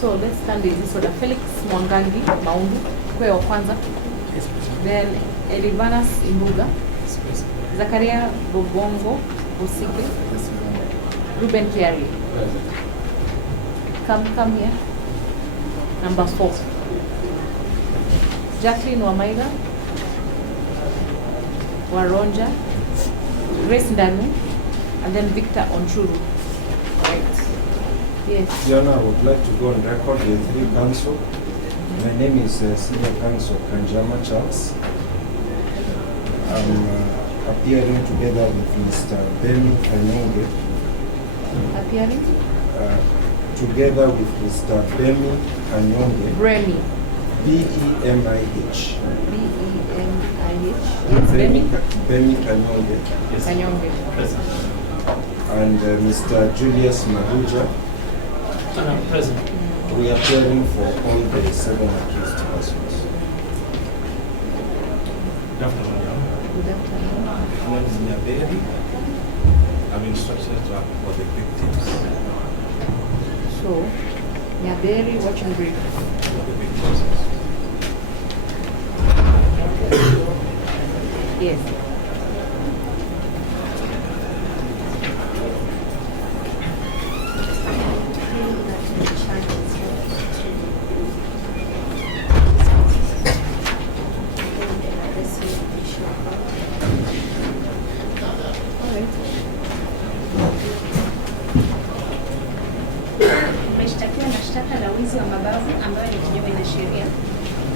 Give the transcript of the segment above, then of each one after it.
So let's stand in this order. Felix Mwanangi Maundu, kwa wa kwanza. Then Elivanus Imbuga. Zacharia Bogongo Bosire. Reuben Kiarie. Come here. Number 4. Jackline Wamaitha Waronja. Ndanu, and then Victor Onchuru. Right. Yes. Diana, I would like to go on record with 3 counsel. My name is Senior Counsel Kanjama Charles. I'm appearing together with Mr. Bemi Kanyonge. Appearing? Together with Mr. Bemi Kanyonge. Bemi. B-E-M-I-H. B-E-M-I-H. Yes, Bemi Kanyonge. Yes. Kanyonge. Present. And Mr. Julius Maruja. Present. We are appearing for all the 7 accused persons. Good afternoon. Good afternoon. My name is Nyaberi. I'm instructed to act for the victims. So, Nyaberi, watching brief. For the victims. Yes. Umeshtakiwa na shtaka la wizi wa mabavu ambayo ni kinyume na sheria.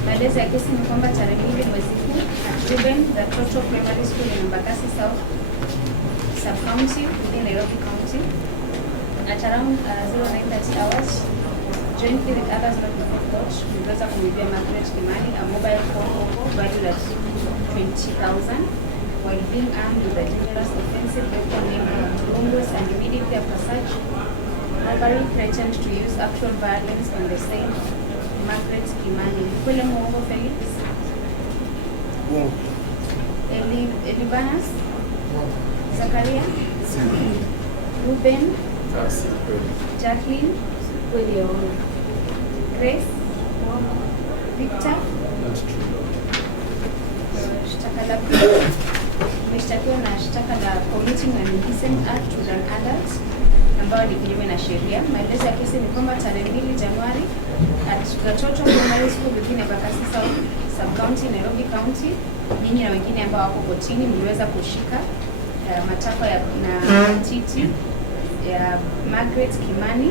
Maelezo ya kesi ni kwamba tarehe 2 mwezi huu at Reuben Gatoto Primary School in Embakasi South Sub-County within Nairobi County at around 09:30 hours, jointly with others not before court, tuliweza kumwibia Margaret Kimani a mobile phone valued at 20,000 while being armed with a dangerous offensive weapon named rungus, and immediately after such, robbery threatened to use actual violence on the same Margaret Kimani. Kwele mwongo Felix? Elivanus? Zacharia? Reuben? Jackline? Grace? Victor? Shtaka la pili. Umeshtakiwa na shtaka la committing an indecent act with an adult ambayo ni kinyume na sheria. Maelezo ya kesi ni kwamba tarehe 2 Januari at Gatoto Primary School within Embakasi South Sub-County, Nairobi County, nyinyi na wengine ambao wako kotini mliweza kushika matakwa na titi ya Margaret Kimani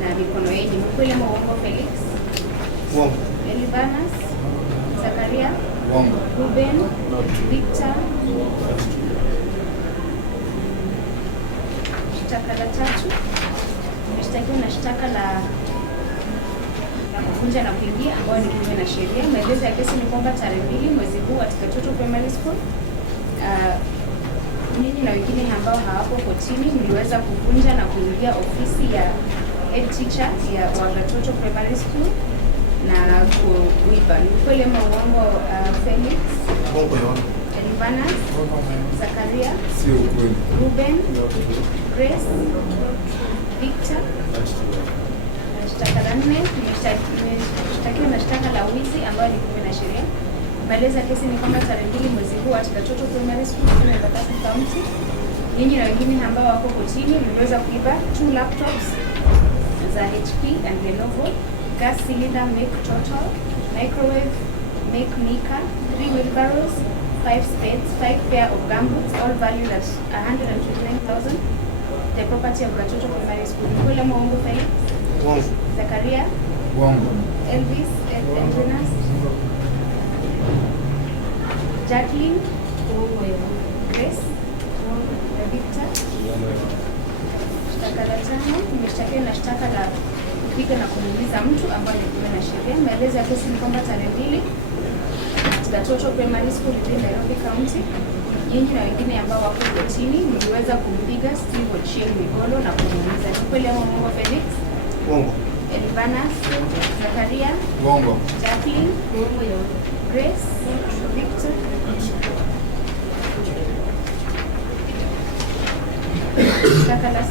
na mikono yenu. Mkweli mwongo Felix? Mwongo. Elivanus? Zacharia? Mwongo. Reuben? Victor? Shtaka la 3, umeshtakiwa na shtaka la kuvunja na kuingia ambayo ni kinyume na sheria. Maelezo ya kesi ni kwamba tarehe 2 mwezi huu katika Gatoto Primary School, nyinyi na wengine ambao hawapo kotini mliweza kuvunja na kuingia ofisi ya headteacher ya Gatoto Primary School na kuiba. Ni kweli ama uongo Felix? Elivanus? Zacharia? Sio ukweli. Reuben? Grace? Victor? Shtaka la 4, umeshtakiwa na shtaka la wizi ambayo ni kinyume na sheria. Maelezo ya kesi ni kwamba tarehe 2 mwezi huu katika Gatoto Primary School in Embakasi County, nyinyi na wengine ambao wako kotini mliweza kuiba 2 laptops za HP and Lenovo, gas cylinder make Total, microwave make Mika, 3 wheelbarrows, 5 spades, 5 pair of gumboots, all valued at 129,000, the property of Gatoto Primary School. Kwele mwongo Felix? Mwongo. Zacharia? Mwongo. Elvis? Elivanus? Jackline? Grace? Victor? Shtaka la 5, umeshtakiwa na shtaka la kupiga na kumuumiza mtu ambaye ni kinyume na sheria. Maelezo ya kesi ni kwamba tarehe 2 Gatoto Primary School in Nairobi County, nyinyi na wengine ambao wako kotini mliweza kumpiga Steve Ochieng migolo na kumuumiza. Ni kweli ama mwongo Felix? Mwongo. Elivanus? Zacharia? Mwongo. Jackline? Grace? Victor? Shtaka la 6,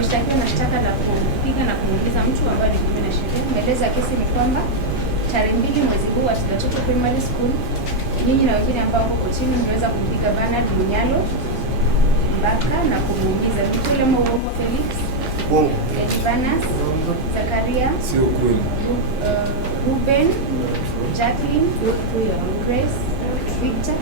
Mshtakiwa na shtaka la kupiga na kumuumiza mtu ambaye ni kinyume na sheria. Maelezo ya kesi ni kwamba tarehe 2 mwezi huu wa Gatoto Primary School, nyinyi na wengine ambao wako kotini mliweza kumpiga Bernard Munyalo mpaka na kumuumiza. Ni kweli ama uongo Felix? Uongo. Elivanus, Zacharia, Sio kweli. Reuben, Jackline, Grace, Victor.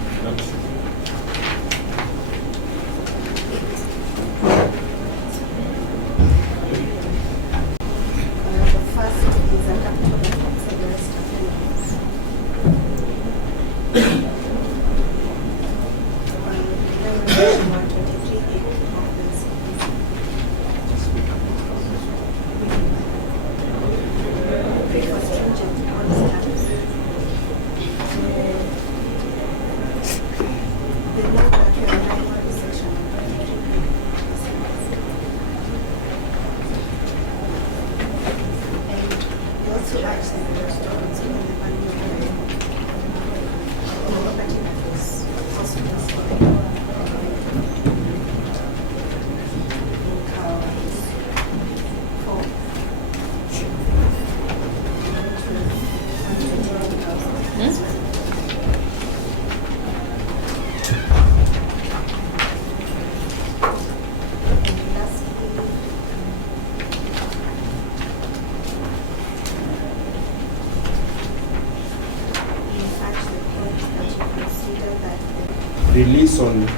Release on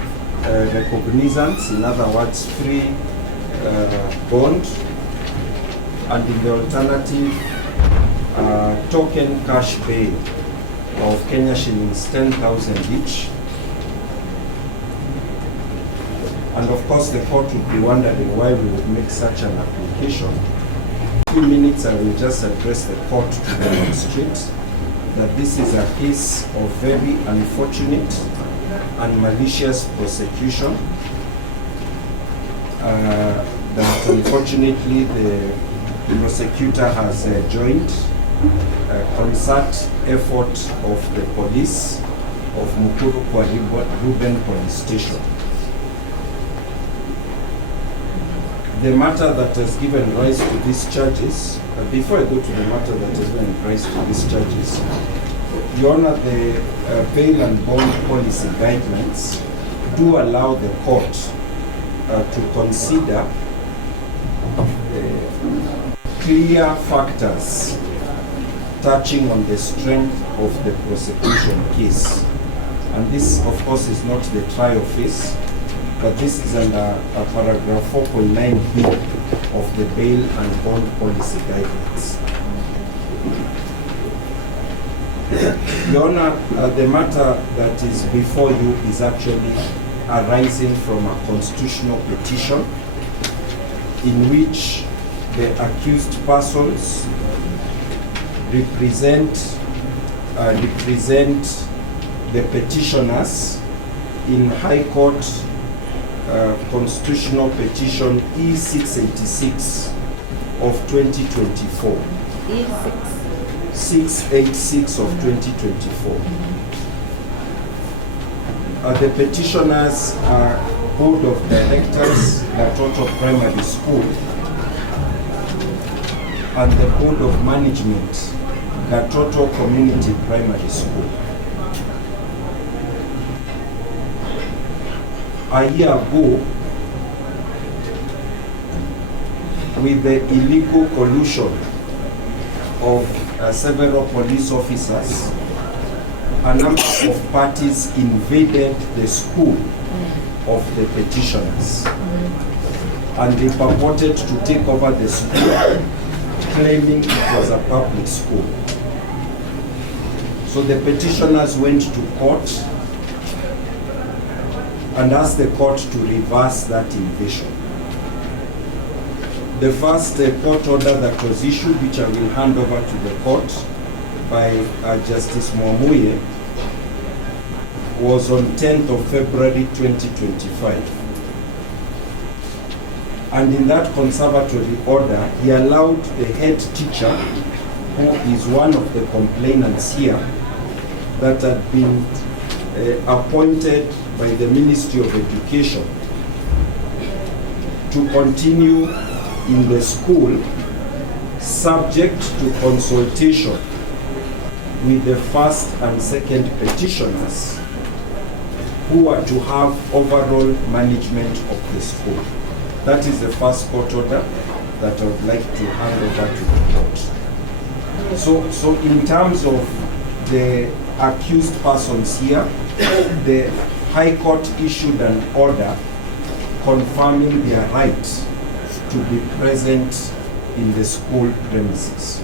recognizance, in other words, free bond, and in the alternative, token cash bail of Kenya shillings 10,000 each. And of course, the court would be wondering why we would make such an application. In a few minutes, I will just address the court to demonstrate that this is a case of very unfortunate and malicious prosecution. That unfortunately the prosecutor has joined concert effort of the police of Mukuru kwa Reuben Police Station. The matter that has given rise to these charges, before I go to the matter that has given rise to these charges, Your Honor, the bail and bond policy guidelines do allow the court to consider clear factors touching on the strength of the prosecution case. And this, of course, is not the trial phase, but this is under paragraph 4.9b of the bail and bond policy guidelines. Your Honor, the matter that is before you is actually arising from a constitutional petition in which the accused persons represent the petitioners in High Court Constitutional Petition E686 of 2024. E6. 686 of 2024. The petitioners are Board of Directors, Gatoto Primary School, and the Board of Management, Gatoto Community Primary School. A year ago, with the illegal collusion of several police officers, a number of parties invaded the school of the petitioners, and they purported to take over the school, claiming it was a public school. So the petitioners went to court and asked the court to reverse that invasion. The first court order that was issued, which I will hand over to the court by Justice Mwamuye, was on 10th of February 2025. And in that conservatory order, he allowed the head teacher, who is one of the complainants here, that had been appointed by the Ministry of Education to continue in the school subject to consultation with the first and second petitioners who are to have overall management of the school. That is the first court order that I would like to hand over to the court. So in terms of the accused persons here, the High Court issued an order confirming their right to be present in the school premises.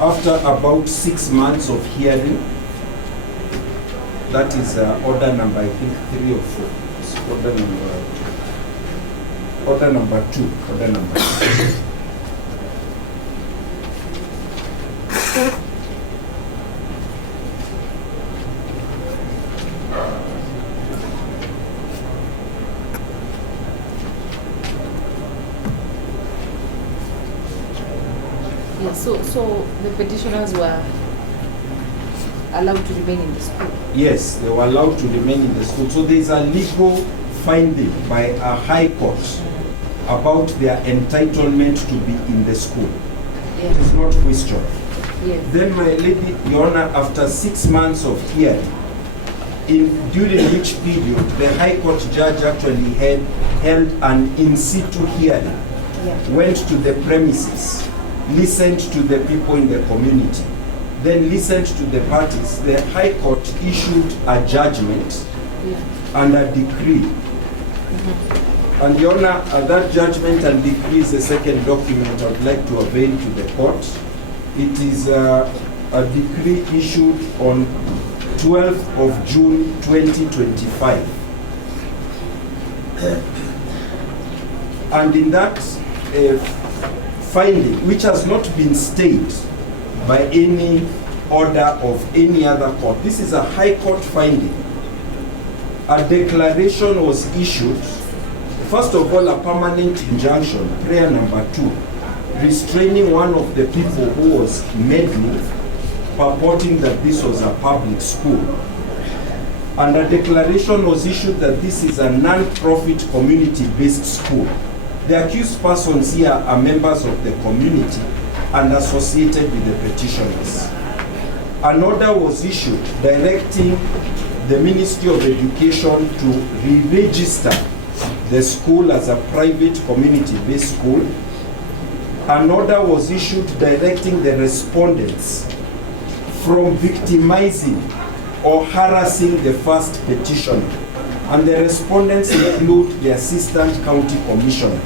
After about 6 months of hearing, that is order number, I think 3 or 4. It's order number 2. Yeah, so the petitioners were allowed to remain in the school? Yes, they were allowed to remain in the school. So there is a legal finding by a high court about their entitlement to be in the school. Yes. It is not questioned. Yes. Then, my lady, Your Honor, after 6 months of hearing, during which period the High Court judge actually held an in situ hearing, went to the premises, listened to the people in the community, then listened to the parties. The High Court issued a judgment and a decree. And Your Honor, that judgment and decree is the second document I would like to avail to the court. It is a decree issued on 12th of June 2025. And in that finding, which has not been stayed by any order of any other court, this is a High Court finding. A declaration was issued, first of all, a permanent injunction, prayer number 2, restraining one of the people who was meddling, purporting that this was a public school. And a declaration was issued that this is a non-profit community-based school. The accused persons here are members of the community and associated with the petitioners. An order was issued directing the Ministry of Education to re-register the school as a private community-based school. An order was issued directing the respondents from victimizing or harassing the first petitioner. And the respondents include the Assistant County Commissioner,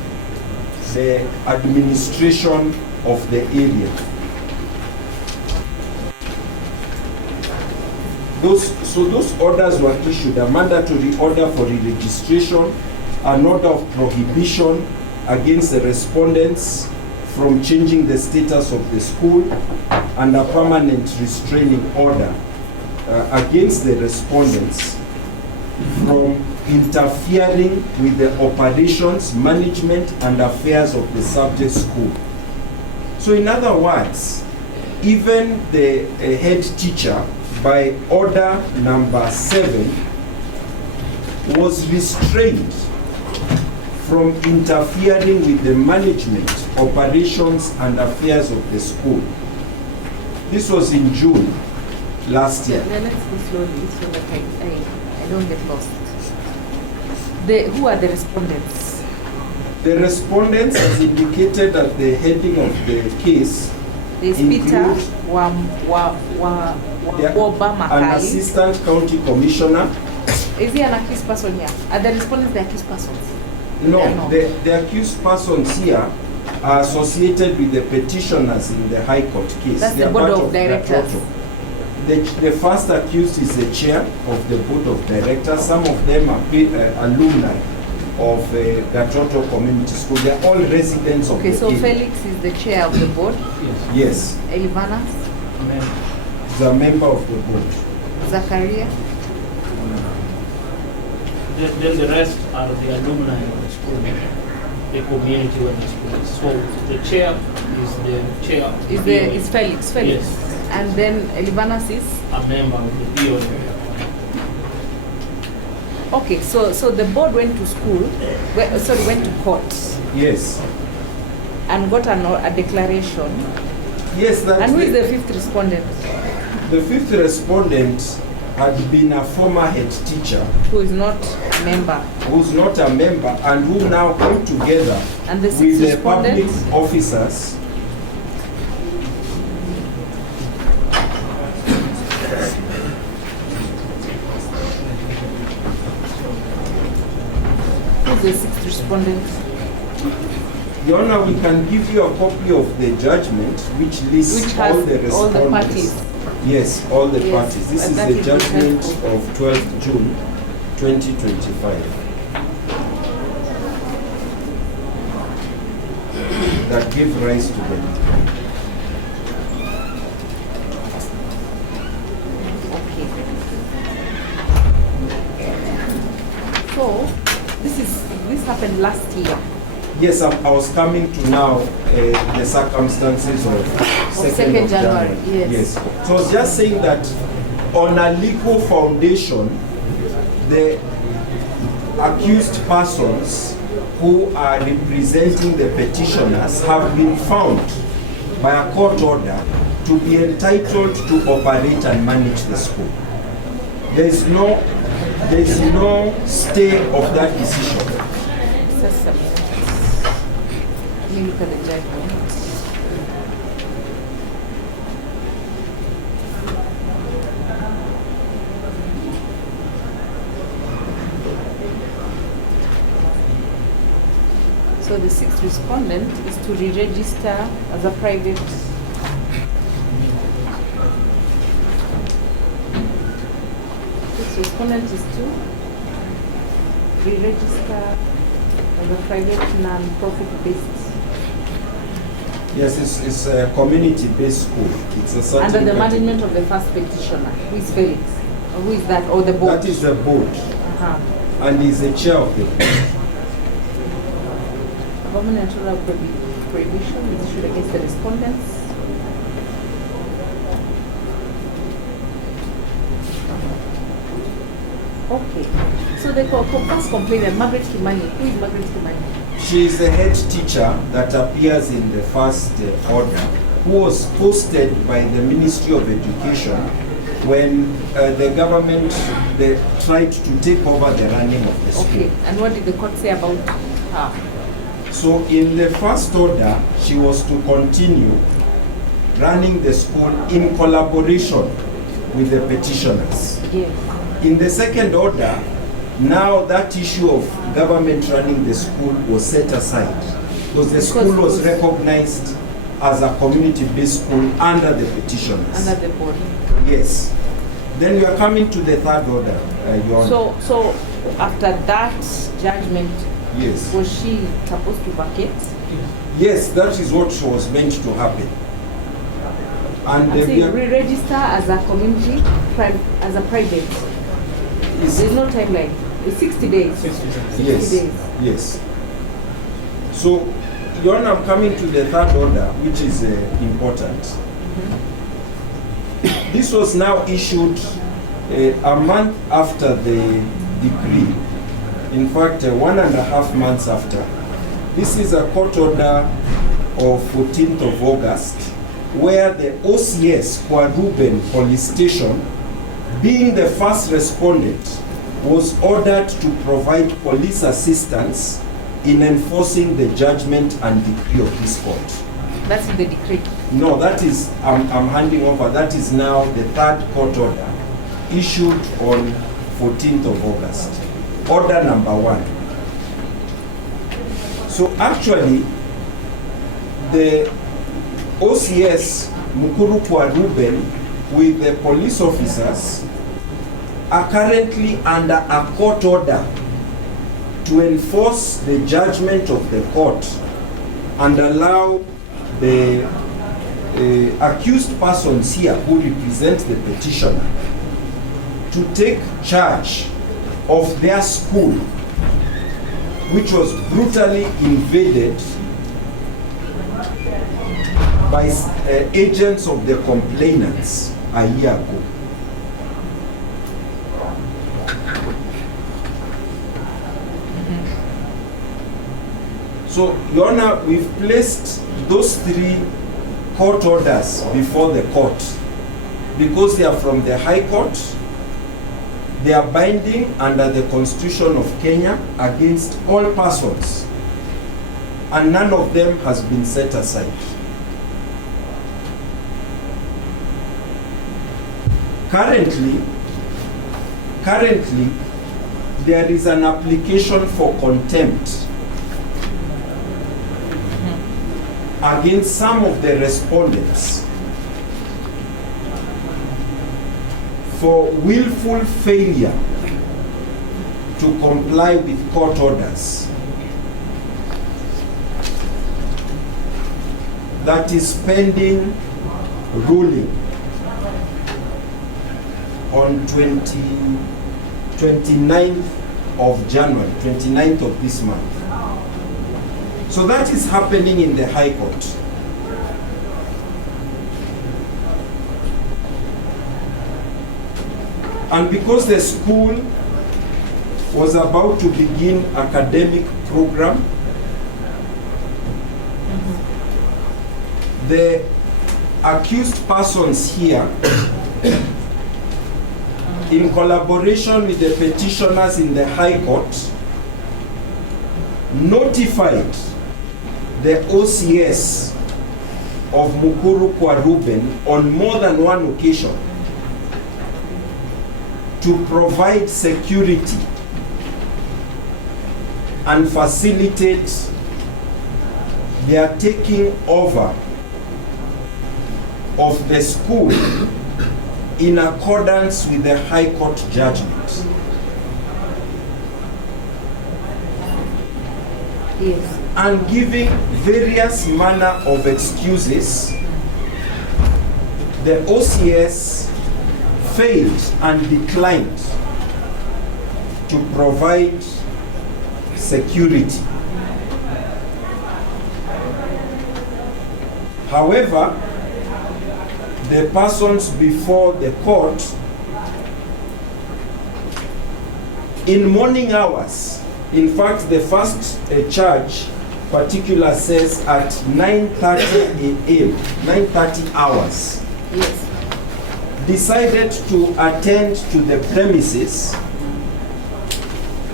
the administration of the area. Those orders were issued: a mandatory order for re-registration, an order of prohibition against the respondents from changing the status of the school, and a permanent restraining order against the respondents from interfering with the operations, management, and affairs of the subject school. So in other words, even the head teacher, by order number 7, was restrained from interfering with the management, operations, and affairs of the school. This was in June last year. Let's go slowly so that I don't get lost. Who are the respondents? The respondents, as indicated at the heading of the case, There's Peter an Assistant County Commissioner. Is he an accused person here? Are the respondents the accused persons? No, the accused persons here are associated with the petitioners in the High Court case. That's the board of directors. The first accused is the chair of the board of directors. Some of them are alumni of Gatoto Community School. They are all residents of the so area. Felix is the chair of the board? Yes. Elivanus? Is a member of the board. Zacharia? Then the rest are the alumni of the school, the community of the school. So the chair is the chair. Is Felix? Yes. And then Elivanus is? A member of the POA. Okay, so the board went to school, went to court Yes. and got a declaration. Yes, that. And who is the fifth respondent? The fifth respondent had been a former head teacher Who is not a member. who's not a member and who now came together And the with sixth the public respondent? officers Who's the sixth respondent? Your Honor, we can give you a copy of the judgment which lists Which all has the all respondents. the parties. Yes, all the Yes, parties. This and is that the is judgment helpful. of 12th June 2025 that gave rise to the Okay. So this happened last year. Yes, I was coming to now the circumstances of 2nd of January, yes. So I was just saying that on a legal foundation, the accused persons who are representing the petitioners have been found by a court order to be entitled to operate and manage the school. There is no stay of that decision. Just a minute. Let me look at the judgment. So the sixth respondent is to re-register as a private. Sixth respondent is to re-register as a private non-profit based. Yes, it's a community-based school. It's a certain Under the category. management of the first petitioner, who is Felix, or who is that, or the board? That is the board, Uh-huh. and he's the chair of the board. Government and total prohibition is issued against the respondents. Okay, so the first complainant, Margaret Kimani. Who is Margaret Kimani? She is the head teacher that appears in the first order, who was posted by the Ministry of Education when the government tried to take over the running of the school. Okay, and what did the court say about her? So in the first order, she was to continue running the school in collaboration with the petitioners. Yes. In the second order, now that issue of government running the school was set aside because the school was recognized as a community-based school under the petitioners. Under the board. Yes. Then we are coming to the third order, Your Honor. So after that judgment, Yes. was she supposed to vacate? Yes, that is what was meant to happen. And And we say are- re-register as a community, as a private. is- There's no timeline. It's 60 days. 60 days. 60 Yes, days. yes. So, Your Honor, I'm coming to the third order, which is important. This was now issued a month after the decree. In fact, 1.5 months after. This is a court order of 14th of August, where the OCS Kwa Reuben Police Station, being the first respondent, was ordered to provide police assistance in enforcing the judgment and decree of this court. That's in the decree. No, that is, I'm handing over, that is now the third court order issued on 14th of August. Order number 1. So actually, the OCS Mukuru Kwa Reuben with the police officers are currently under a court order to enforce the judgment of the court and allow the accused persons here who represent the petitioner to take charge of their school, which was brutally invaded by agents of the complainants a year ago. So, Your Honor, we've placed those 3 court orders before the court because they are from the High Court. They are binding under the Constitution of Kenya against all persons, and none of them has been set aside. Currently, there is an application for contempt against some of the respondents for willful failure to comply with court orders. That is pending ruling on 29th of January, 29th of this month. So that is happening in the High Court. And because the school was about to begin academic program, the accused persons here, in collaboration with the petitioners in the High Court, notified the OCS of Mukuru Kwa Reuben on more than one occasion to provide security and facilitate their taking over of the school in accordance with the High Court judgment. Yes. And giving various manner of excuses, the OCS failed and declined to provide security. However, the persons before the court in morning hours, in fact the first charge particular says at 9:30 a.m., 9:30 hours, Yes. decided to attend to the premises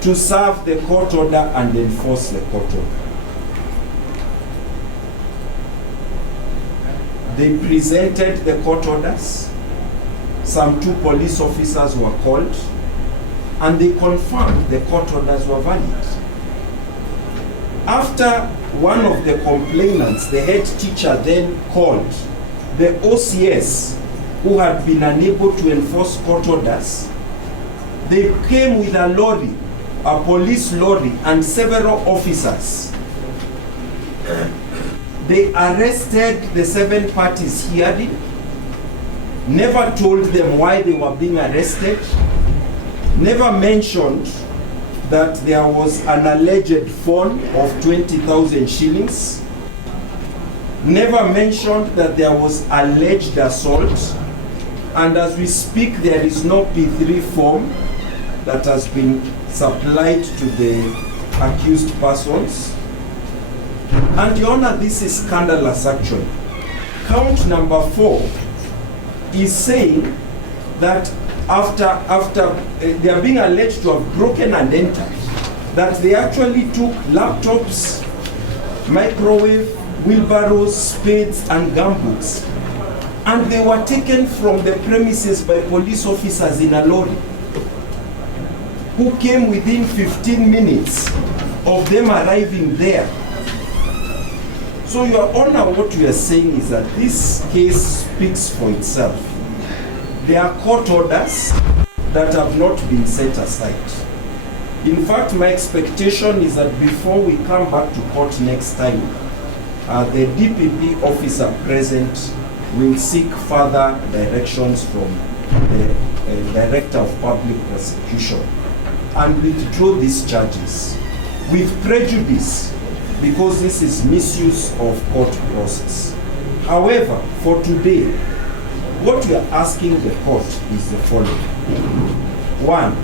to serve the court order and enforce the court order. They presented the court orders. Some 2 police officers were called, and they confirmed the court orders were valid. After one of the complainants, the head teacher, then called the OCS, who had been unable to enforce court orders, they came with a lorry, a police lorry, and several officers. They arrested the 7 parties hearing, never told them why they were being arrested, never mentioned that there was an alleged fine of 20,000 shillings, never mentioned that there was alleged assault, and as we speak there is no P3 form that has been supplied to the accused persons. And Your Honor, this is scandalous actually. Count number 4 is saying that after they are being alleged to have broken and entered, that they actually took laptops, microwave, wheelbarrows, spades, and gumboots, and they were taken from the premises by police officers in a lorry, who came within 15 minutes of them arriving there. So, Your Honor, what we are saying is that this case speaks for itself. There are court orders that have not been set aside. In fact, my expectation is that before we come back to court next time, the DPP officer present will seek further directions from the Director of Public Prosecution and withdraw these charges with prejudice, because this is misuse of court process. However, for today, what we are asking the court is the following. 1,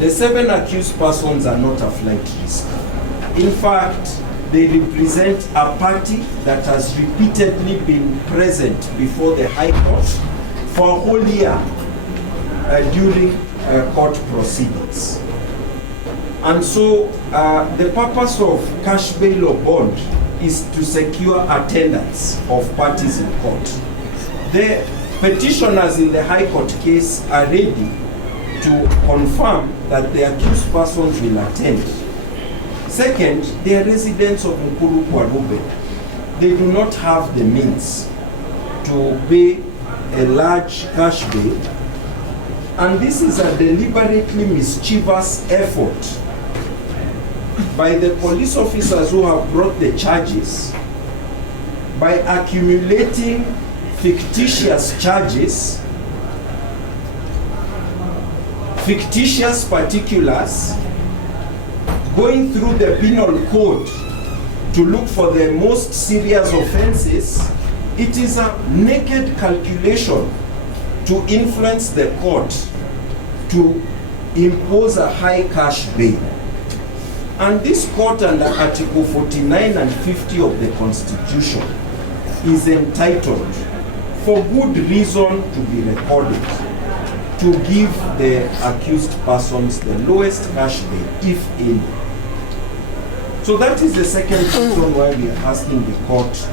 the 7 accused persons are not a flight risk. In fact, they represent a party that has repeatedly been present before the High Court for a whole year during court proceedings. And so the purpose of cash bail or bond is to secure attendance of parties in court. The petitioners in the High Court case are ready to confirm that the accused persons will attend. Second, they are residents of Mukuru kwa Reuben. They do not have the means to pay a large cash bail, and this is a deliberately mischievous effort by the police officers who have brought the charges by accumulating fictitious charges, fictitious particulars, going through the penal code to look for the most serious offenses. It is a naked calculation to influence the court to impose a high cash bail. And this court, under Article 49 and 50 of the Constitution, is entitled, for good reason to be recorded, to give the accused persons the lowest cash bail, if any. So that is the second reason why we are asking the court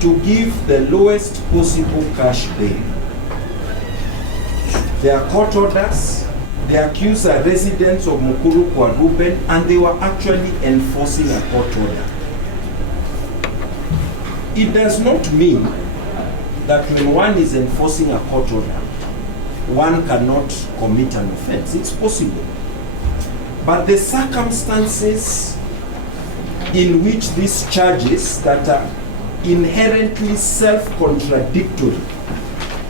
to give the lowest possible cash bail. There are court orders. The accused are residents of Mukuru kwa Reuben, and they were actually enforcing a court order. It does not mean that when one is enforcing a court order, one cannot commit an offense. It's possible. But the circumstances in which these charges that are inherently self-contradictory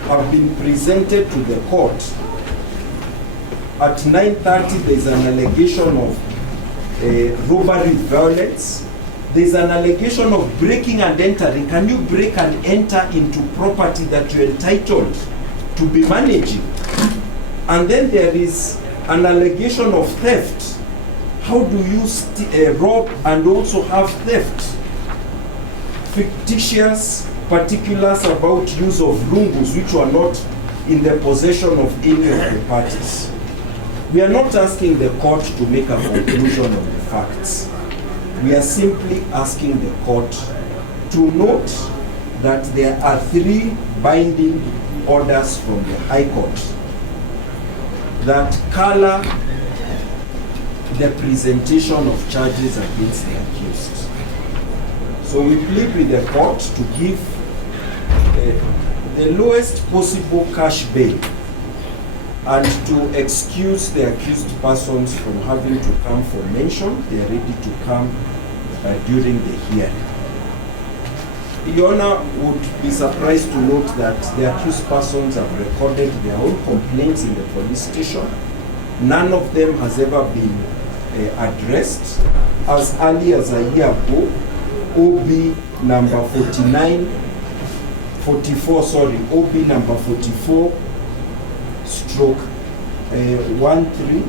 have been presented to the court. At 9:30, there's an allegation of robbery, violence. There's an allegation of breaking and entering. Can you break and enter into property that you're entitled to be managing? And then there is an allegation of theft. How do you rob and also have theft? Fictitious particulars about use of rungus which were not in the possession of any of the parties. We are not asking the court to make a conclusion on the facts. We are simply asking the court to note that there are 3 binding orders from the High Court that color the presentation of charges against the accused. So we plead with the court to give the lowest possible cash bail and to excuse the accused persons from having to come for mention. They are ready to come during the hearing. Your Honor would be surprised to note that the accused persons have recorded their own complaints in the police station. None of them has ever been addressed. As early as a year ago, OB number 44 stroke 13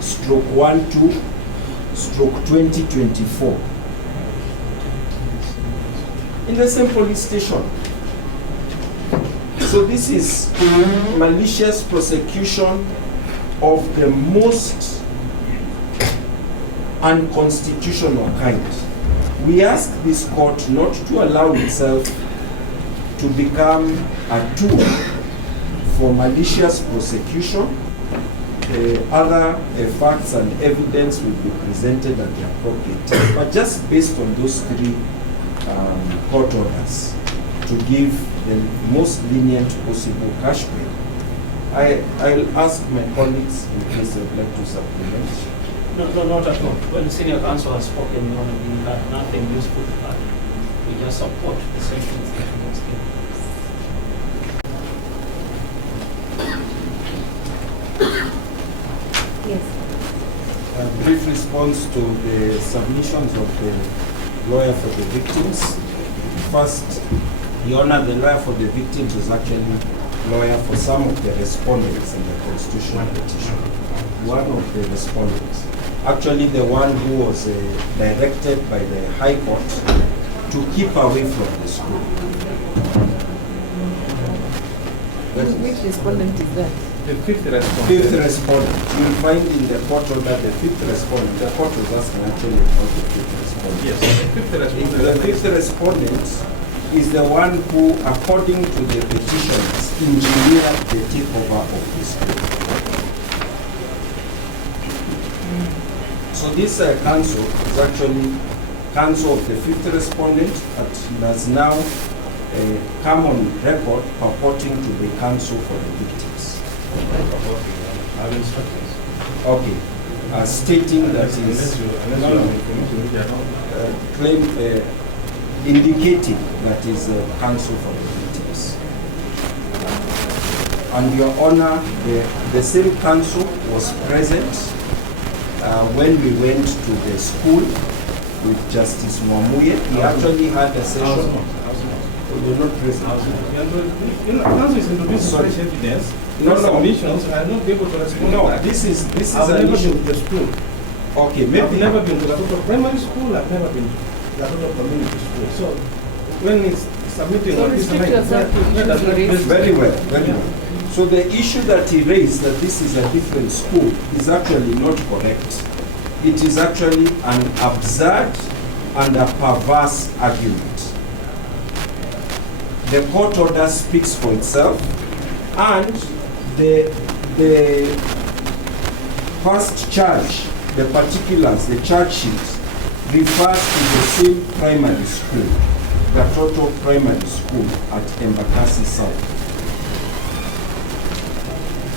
stroke 12 stroke 2024 in the same police station. So this is malicious prosecution of the most unconstitutional kind. We ask this court not to allow itself to become a tool for malicious prosecution. Other facts and evidence will be presented at the appropriate time, but just based on those 3 court orders, to give the most lenient possible cash bail. I'll ask my colleagues in case they'd like to supplement. No, not at all. Well, the senior counsel has spoken, Your Honor, we have nothing useful to add. We just support the sentence that he has given. Yes. A brief response to the submissions of the lawyer for the victims. First, Your Honor, the lawyer for the victims was actually lawyer for some of the respondents in the constitutional petition. One of the respondents. actually the one who was directed by the High Court to keep away from the school. Which respondent is that? The fifth respondent. Fifth respondent. You will find in the court order the fifth respondent. The court was asking actually about the fifth respondent. Yes, the fifth respondent. The fifth respondent is the one who, according to the petitioners, engineered the takeover of the school. So this counsel is actually counsel of the fifth respondent, but has now come on record purporting to be counsel for the victims. I have instructions. Okay. Stating that Unless is you have information, you are not. claim indicating that is counsel for the victims. And Your Honor, the same counsel was present when we went to the school with Justice Mwamuye. He actually had a session. We were not present. Counsel is introducing fresh evidence. No. Submissions. I will not be able to respond. No, to that. this is I've an never issue. been to the school. Okay, I've maybe never been to Gatoto Primary School. I've never been to Gatoto Community School. So when it's submitting So what is restrict yourself to that does not issues based- very well. So the issue that he raised, that this is a different school, is actually not correct. It is actually an absurd and a perverse argument. The court order speaks for itself, and the first charge, the particulars, the charge sheet, refers to the same primary school, Gatoto Primary School at Embakasi South.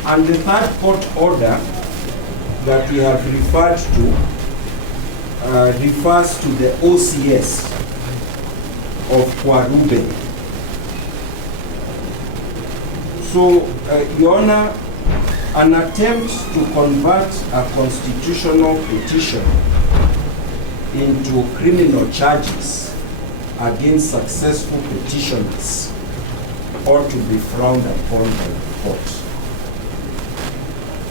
And the third court order that we have referred to refers to the OCS of Reuben. So, Your Honor, an attempt to convert a constitutional petition into criminal charges against successful petitioners ought to be frowned upon by the court.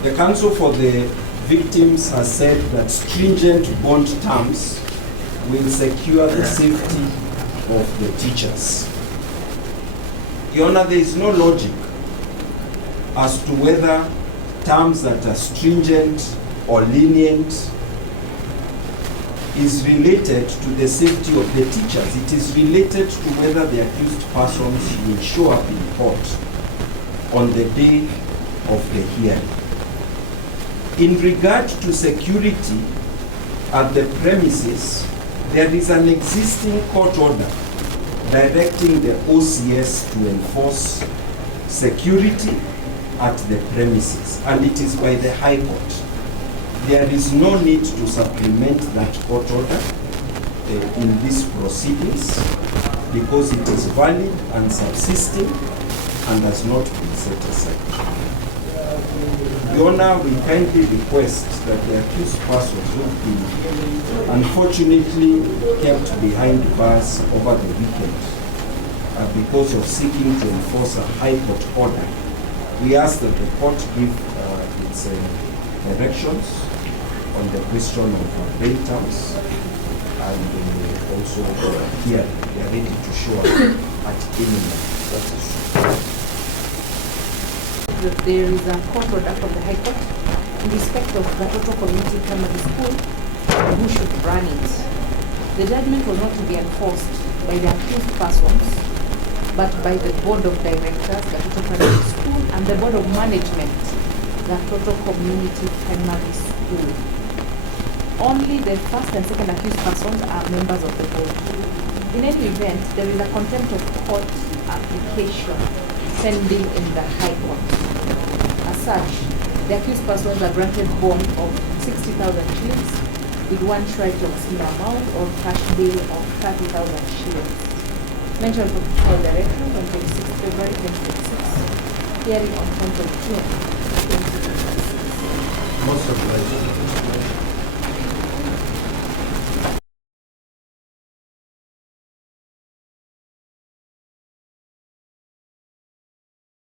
The counsel for the victims has said that stringent bond terms will secure the safety of the teachers. Your Honor, there is no logic as to whether terms that are stringent or lenient is related to the safety of the teachers. It is related to whether the accused persons will show up in court on the day of the hearing. In regard to security at the premises, there is an existing court order directing the OCS to enforce security at the premises, and it is by the High Court. There is no need to supplement that court order in these proceedings because it is valid and subsisting and has not been set aside. Your Honor, we kindly request that the accused persons who have been unfortunately kept behind bars over the weekend because of seeking to enforce a High Court order, we ask that the court give its directions on the question of bail terms and also here they are ready to show up at any moment. That is that there is a court order from the High Court in respect of Gatoto Community Primary School, who should run it. The judgment was not to be enforced by the accused persons, but by the Board of Directors, Gatoto Primary School, and the Board of Management, Gatoto Community Primary School. Only the first and second accused persons are members of the board. In any event, there is a contempt of court application pending in the High Court. As such, the accused persons are granted bond of 60,000 shillings with one maximum amount or cash bail of 30,000 shillings. Mentioned for trial direction on 26 February 2026, hearing on 10th of June 2026. most of the